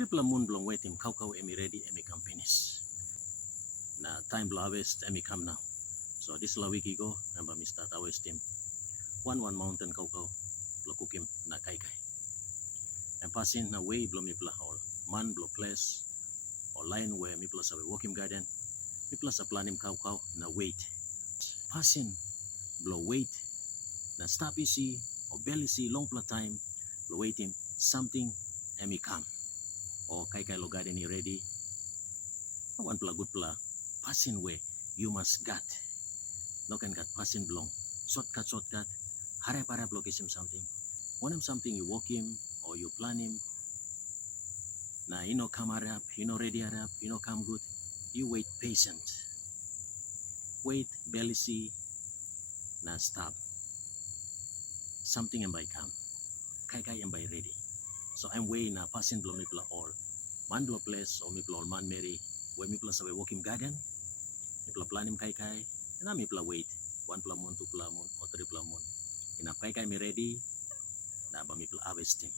triple moon blong waiting kau emi ready emi come finish. Na time bla harvest emi come now. So this la week ago, namba mi start harvest team. One mountain kau bla kukim na kai. And passing na way blo mi bla all man blo place or line where mi plus a walking garden. Mi plus a plan him kau na wait. Passing blo wait na stop isi or belly see long pla time blo waiting something emi come. Or kai lo garden ni ready. One pla good pla passing way you must got. No can got passing blong. Shortcut. Harap location something. Want him something you walk him or you plan him. Na you know come harap, you know ready harap, you know come good. You wait patient. Wait, belly see, na stop. Something am by come. Kai am by ready. So I'm waiting na passing blow me bla all. Man blow place or me bla all man Mary. Where me plus away walking garden. Me bla plan him kai. Na me bla wait. 1 pla moon, 2 pla moon, or 3 pla moon. Ina kai me ready. Na ba me bla harvesting.